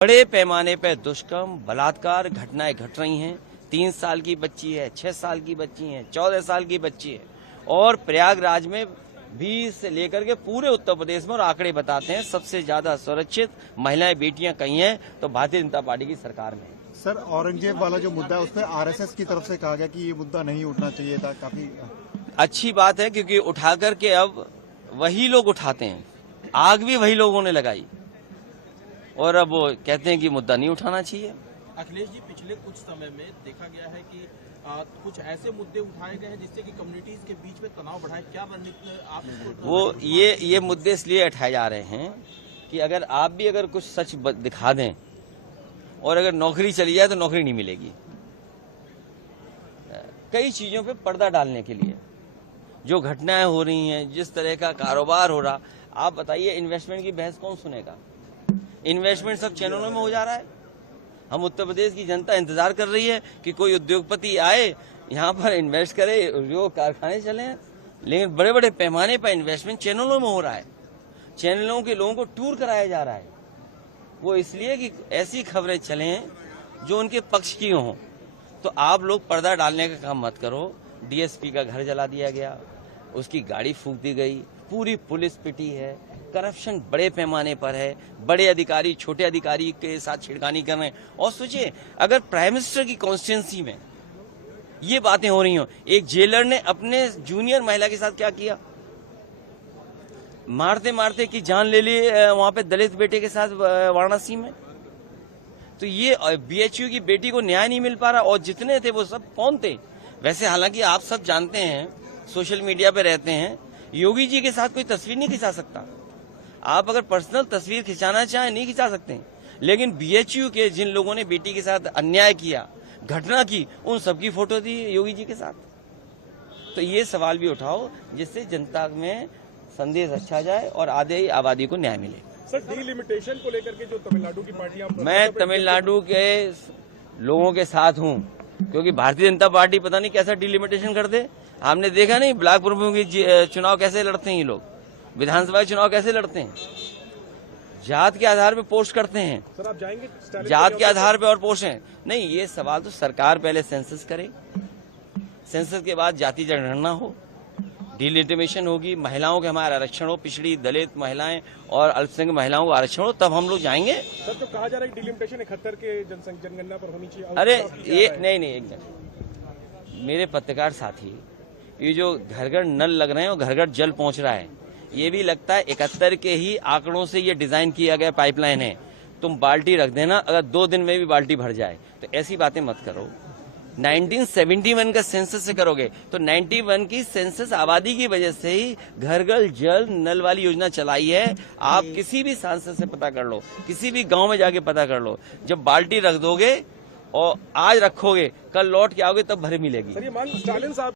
बड़े पैमाने पर दुष्कर्म बलात्कार घटनाएं घट रही हैं। 3 साल की बच्ची है, 6 साल की बच्ची है, 14 साल की बच्ची है। और प्रयागराज में 20 से लेकर के पूरे उत्तर प्रदेश में, और आंकड़े बताते हैं सबसे ज्यादा सुरक्षित महिलाएं बेटियां कहीं हैं तो भारतीय जनता पार्टी की सरकार में। सर, औरंगजेब वाला जो मुद्दा है उसमें आरएसएस की तरफ से कहा गया कि ये मुद्दा नहीं उठना चाहिए था। काफी अच्छी बात है, क्योंकि उठा करके अब वही लोग उठाते हैं। आग भी वही लोगों ने लगाई और अब वो कहते हैं कि मुद्दा नहीं उठाना चाहिए। अखिलेश जी, पिछले कुछ समय में देखा गया है कि कुछ ऐसे मुद्दे उठाए गए हैं जिससे कि कम्युनिटीज के बीच में तनाव बढ़ा है। क्या रणनीति आपको वो ये मुद्दे इसलिए उठाए जा रहे हैं कि अगर आप भी अगर कुछ सच दिखा दें और अगर नौकरी चली जाए तो नौकरी नहीं मिलेगी। कई चीजों पे पर्दा डालने के लिए जो घटनाएं हो रही हैं, जिस तरह का कारोबार हो रहा, आप बताइए इन्वेस्टमेंट की बहस कौन सुनेगा? इन्वेस्टमेंट सब चैनलों में हो जा रहा है। हम उत्तर प्रदेश की जनता इंतजार कर रही है कि कोई उद्योगपति आए, यहाँ पर इन्वेस्ट करे, जो कारखाने चले। लेकिन बड़े बड़े पैमाने पर इन्वेस्टमेंट चैनलों में हो रहा है। चैनलों के लोगों को टूर कराया जा रहा है। वो इसलिए कि ऐसी खबरें चलें जो उनके पक्ष की हों। तो आप लोग पर्दा डालने का काम मत करो। डीएसपी का घर जला दिया गया, उसकी गाड़ी फूंक दी गई, पूरी पुलिस पिटी है, करप्शन बड़े पैमाने पर है, बड़े अधिकारी छोटे अधिकारी के साथ छिड़कानी कर रहे हैं। और सोचिए, अगर प्राइम मिनिस्टर की कॉन्स्टिट्यूंसी में ये बातें हो रही हो, एक जेलर ने अपने जूनियर महिला के साथ क्या किया, मारते मारते की जान ले ली वहां पे दलित बेटे के साथ वाराणसी में। तो ये बीएचयू की बेटी को न्याय नहीं मिल पा रहा। और जितने थे वो सब कौन थे? वैसे हालांकि आप सब जानते हैं, सोशल मीडिया पे रहते हैं, योगी जी के साथ कोई तस्वीर नहीं खिंचा सकता। आप अगर पर्सनल तस्वीर खिंचाना चाहें नहीं खिंचा सकते। लेकिन बीएचयू के जिन लोगों ने बेटी के साथ अन्याय किया, घटना की, उन सबकी फोटो दी योगी जी के साथ। तो ये सवाल भी उठाओ जिससे जनता में संदेश अच्छा जाए और आधे आबादी को न्याय मिले। सर, डिलिमिटेशन को लेकर के जो तमिलनाडु की पार्टियां, मैं तमिलनाडु के लोगों के साथ हूं, क्योंकि भारतीय जनता पार्टी पता नहीं कैसा डिलिमिटेशन कर दे। आपने देखा नहीं ब्लॉक प्रमुख की चुनाव कैसे लड़ते हैं ये लोग, विधानसभा चुनाव कैसे लड़ते हैं? जात के आधार पे पोस्ट करते हैं। सर, आप जाएंगे जात के आधार पे और पोस्ट है नहीं। ये सवाल तो सरकार पहले सेंसस करे, सेंसस के बाद जाति जनगणना हो, डिलिमिटेशन होगी, महिलाओं के हमारा आरक्षण हो, पिछड़ी दलित महिलाएं और अल्पसंख्यक महिलाओं का आरक्षण हो, तब हम लोग जाएंगे। सर, तो कहा जा रहा है कि डिलिमिटेशन 71 के जनगणना पर होनी चाहिए। अरे ये नहीं, एक जन मेरे पत्रकार साथी, ये जो घर घर नल लग रहे हैं और घर घर जल पहुंच रहा है, ये भी लगता है 71 के ही आंकड़ों से ये डिजाइन किया गया पाइपलाइन है। तुम बाल्टी रख देना, अगर 2 दिन में भी बाल्टी भर जाए, तो ऐसी बातें मत करो। 1971 का सेंसस से करोगे तो 91 की सेंसस आबादी की वजह से ही घर घर जल नल वाली योजना चलाई है। आप किसी भी सांसद से पता कर लो, किसी भी गांव में जाके पता कर लो, जब बाल्टी रख दोगे और आज रखोगे, कल लौट के आओगे तब भरे मिलेगी। सर, ये मांग स्टालिन साहब